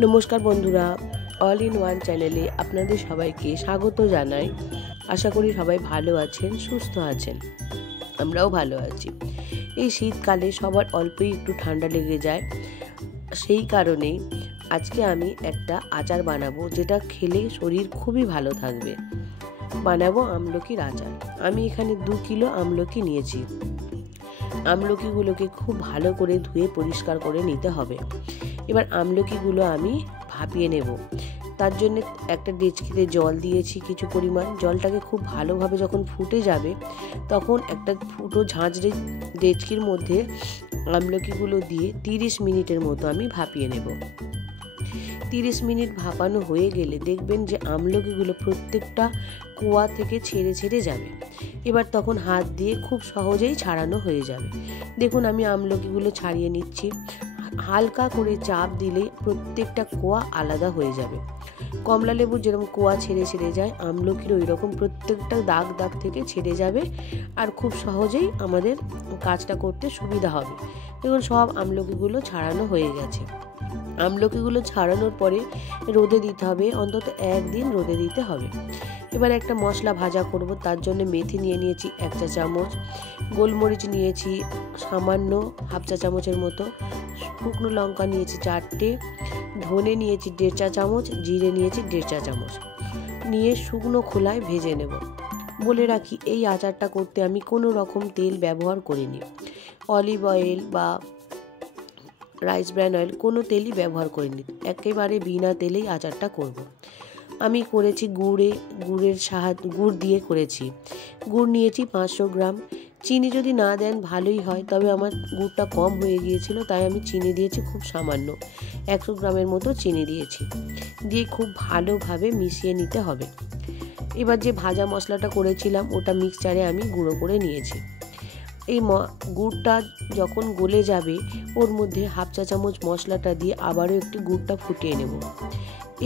নমস্কার বন্ধুরা, all in one চ্যানেলে আপনাদের সবাইকে স্বাগত জানাই। আশা করি সবাই ভালো আছেন, সুস্থ আছেন। আমরাও ভালো আছি। এই শীতকালে সবার অল্পই একটু ঠান্ডা লেগে যায়, সেই কারণেই আজকে আমি একটা আচার বানাবো, যেটা খেলে শরীর খুবই ভালো থাকবে। বানাবো আমলকির আচার। আমি এখানে 2 কিলো আমলকি নিয়েছি। আমলকিগুলোকে খুব ভালো করে ধুয়ে পরিষ্কার করে নিতে হবে। এবার আমলকিগুলো আমি ভাপিয়ে নেব। তার জন্য একটা ডেচকিতে জল দিয়েছি কিছু পরিমাণ। জলটাকে খুব ভালোভাবে যখন ফুটে যাবে, তখন একটা ফুটো ঝাঁঝরে ডেচকির মধ্যে আমলকিগুলো দিয়ে 30 মিনিটের মতো আমি ভাপিয়ে নেব। 30 মিনিট ভাপানো হয়ে গেলে দেখবেন যে আমলকিগুলো প্রত্যেকটা কোয়া থেকে ছেড়ে ছেড়ে যাবে। এবার তখন হাত দিয়ে খুব সহজেই ছাড়ানো হয়ে যাবে। দেখুন আমি আমলকিগুলো ছাড়িয়ে নিচ্ছি। হালকা করে চাপ দিলেই প্রত্যেকটা কোয়া আলাদা হয়ে যাবে। কমলা লেবুর যেরকম কোয়া ছেড়ে ছেড়ে যায়, আমলকির ওই রকম প্রত্যেকটা দাগ দাগ থেকে ছেড়ে যাবে, আর খুব সহজেই আমাদের কাজটা করতে সুবিধা হবে। দেখুন সব আমলকিগুলো ছাড়ানো হয়ে গেছে। আমলকিগুলো ছাড়ানোর পরে রোদে দিতে হবে, অন্তত 1 দিন রোদে দিতে হবে। এবার একটা মশলা ভাজা করব। তার জন্য মেথি নিয়ে নিয়েছি 1 চা চামচ, গোলমরিচ নিয়েছি সামান্য হাফ চা চামচের মতো, শুকনো লঙ্কা নিয়েছি 4টে, ধনে নিয়েছি 1.5 চা চামচ, জিরে নিয়েছি 1.5 চা চামচ, নিয়ে শুকনো খোলায় ভেজে নেব। বলে রাখি, এই আচারটা করতে আমি কোনো রকম তেল ব্যবহার করিনি। অলিভ অয়েল বা রাইস ব্র্যান অয়েল কোনো তেলই ব্যবহার করিনি। একেবারে বিনা তেলেই আচারটা করব। আমি করেছি গুড় দিয়ে করেছি। গুড় নিয়েছি 500 গ্রাম। চিনি যদি না দেন ভালোই হয়, তবে আমার গুড়টা কম হয়ে গিয়েছিল, তাই আমি চিনি দিয়েছি খুব সামান্য, 100 গ্রামের মতো চিনি দিয়েছি। দিয়ে খুব ভালোভাবে মিশিয়ে নিতে হবে। এবার যে ভাজা মশলাটা করেছিলাম ওটা মিক্সচারে আমি গুঁড়ো করে নিয়েছি। এই গুড়টা যখন গলে যাবে, ওর মধ্যে হাফ চা চামচ মশলাটা দিয়ে আবারও একটু গুড়টা ফুটিয়ে নেব।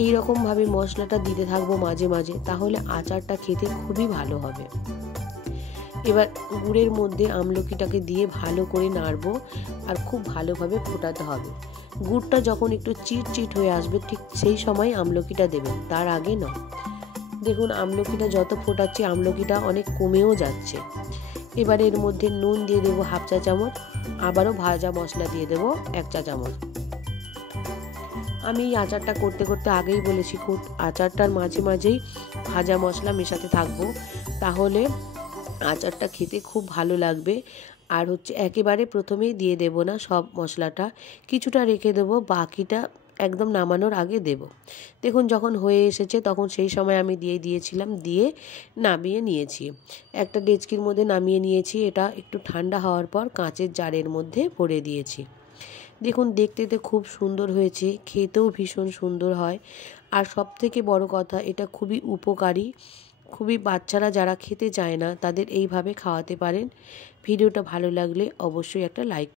এই রকমভাবে মশলাটা দিতে থাকবো মাঝে মাঝে, তাহলে আচারটা খেতে খুবই ভালো হবে। এবার গুড়ের মধ্যে আমলকিটাকে দিয়ে ভালো করে নাড়বো, আর খুব ভালোভাবে ফোটাতে হবে। গুড়টা যখন একটু চিটচিট হয়ে আসবে, ঠিক সেই সময় আমলকিটা দেবেন, তার আগে নয়। দেখুন আমলকিটা যত ফোটাচ্ছি, আমলকিটা অনেক কমেও যাচ্ছে। এবার এর মধ্যে নুন দিয়ে দেবো হাফ চা চামচ, আবারও ভাজা মশলা দিয়ে দেবো 1 চা চামচ। আমি এই আচারটা করতে করতে আগেই বলেছি, আচারটার মাঝে মাঝেই ভাজা মশলা মেশাতে থাকবো, তাহলে আচারটা খেতে খুব ভালো লাগবে। আর একেবারে প্রথমেই দিয়ে দেব না সব মশলাটা, কিছুটা রেখে দেবো, বাকিটা একদম নামানোর আগে দেব। দেখুন যখন হয়ে এসেছে, তখন সেই সময় আমি দিয়ে দিয়েছিলাম, দিয়ে নামিয়ে নিয়েছি। একটা ডেচকির মধ্যে নামিয়ে নিয়েছি। এটা একটু ঠান্ডা হওয়ার পর কাঁচের জারের মধ্যে ভরে দিয়েছি। দেখুন দেখতে তো খুব সুন্দর হয়েছে, খেতেও ভীষণ সুন্দর হয়। আর সবথেকে বড় কথা, এটা খুবই উপকারী। খুবই বাচ্চারা যারা খেতে চায় না, তাদের এইভাবে খাওয়াতে পারেন। ভিডিওটা ভালো লাগলে অবশ্যই একটা লাইক